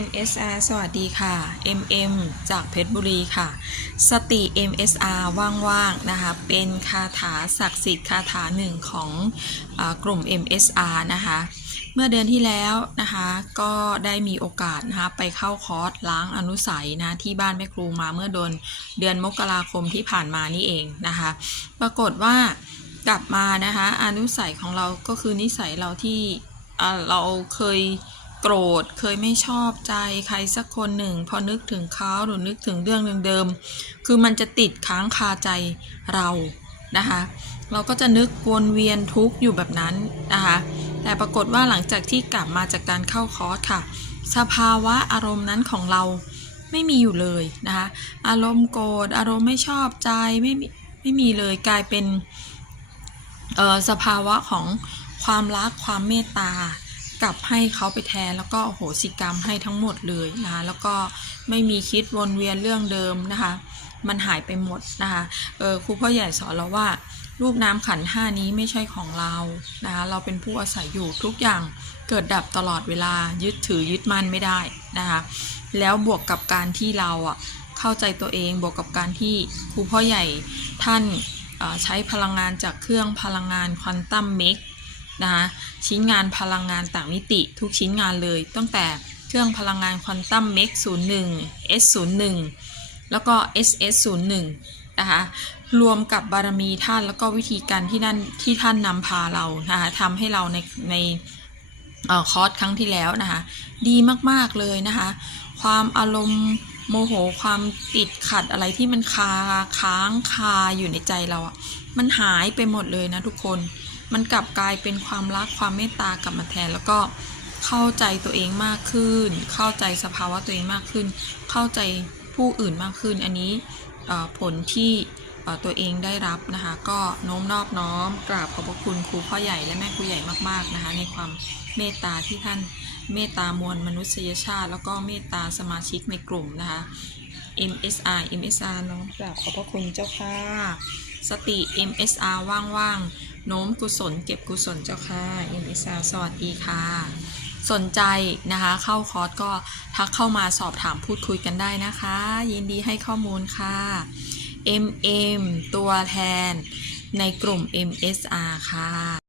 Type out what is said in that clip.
MSR สวัสดีค่ะ MM จากเพชรบุรีค่ะ สติ MSR ว่างๆนะคะ เป็นคาถาศักดิ์สิทธิ์คาถาหนึ่งของอกลุ่ม MSR นะคะ เมื่อเดือนที่แล้วนะคะก็ได้มีโอกาสนะคะไปเข้าคอร์สล้างอนุสัยนะที่บ้านแม่ครูมาเมื่อเดือนเดือนมกราคมที่ผ่านมานี่เองนะคะ ปรากฏว่ากลับมานะคะอนุสัยของเราก็คือนิสัยเราที่เราเคย โกรธเคยไม่ชอบใจใครสักคนหนึ่ง พอนึกถึงเขาหรือนึกถึงเรื่องเดิมๆคือมันจะติดค้างคาใจเรานะคะเราก็จะนึกวนเวียนทุกข์อยู่แบบนั้นนะคะแต่ปรากฏว่าหลังจากที่กลับมาจากการเข้าคอร์สค่ะ สภาวะอารมณ์นั้นของเราไม่มีอยู่เลยนะคะอารมณ์โกรธอารมณ์ไม่ชอบใจไม่มีไม่มีเลยกลายเป็นสภาวะของความรักความเมตตา กลับให้เขาไปแทนแล้วก็โหสิกรรมให้ทั้งหมดเลยนะคะแล้วก็ไม่มีคิดวนเวียนเรื่องเดิมนะคะ มันหายไปหมดนะคะเออครูพ่อใหญ่สอนเราว่า รูปนามขันห้านี้ไม่ใช่ของเรานะคะเราเป็นผู้อาศัยอยู่ทุกอย่างเกิดดับตลอดเวลายึดถือยึดมั่นไม่ได้นะคะแล้วบวกกับการที่เราอะเข้าใจตัวเองบวกกับการที่ครูพ่อใหญ่ท่านใช้พลังงานจากเครื่องพลังงานควอนตัมเมก นะคะชิ้นงานพลังงานต่างมิติทุกชิ้นงานเลย ตั้งแต่เครื่องพลังงานควอนตัมเมก01 S01 แล้วก็ SS01 นะคะรวมกับบารมีท่านแล้วก็วิธีการที่นั่นที่ท่านนำพาเรานะคะทำให้เราในในออคอร์สครั้งที่แล้วนะคะดีมากๆเลยนะคะความอารมณ์โมโหความติดขัดอะไรที่มันคาค้างคาอยู่ในใจเราอะมันหายไปหมดเลยนะทุกคน มันกลับกลายเป็นความรักความเมตตากลับมาแทน แล้วก็เข้าใจตัวเองมากขึ้น เข้าใจสภาวะตัวเองมากขึ้น เข้าใจผู้อื่นมากขึ้น อันนี้ผลที่ตัวเองได้รับนะคะ ก็โน้มนอบน้อมกราบขอบพระคุณครูพ่อใหญ่และแม่ครูใหญ่มากๆนะคะ ในความเมตตาที่ท่านเมตตามวลมนุษยชาติ แล้วก็เมตตาสมาชิกในกลุ่มนะคะ MSR MSR น้อมกราบขอบพระคุณเจ้าค่ะ สติ MSR ว่างๆ โน้มกุศลเก็บกุศลเจ้าค่ะ MSR สวัสดีค่ะ สนใจนะคะเข้าคอร์สก็ทักเข้ามาสอบถามพูดคุยกันได้นะคะ ยินดีให้ข้อมูลค่ะ MM ตัวแทนในกลุ่ม MSR ค่ะ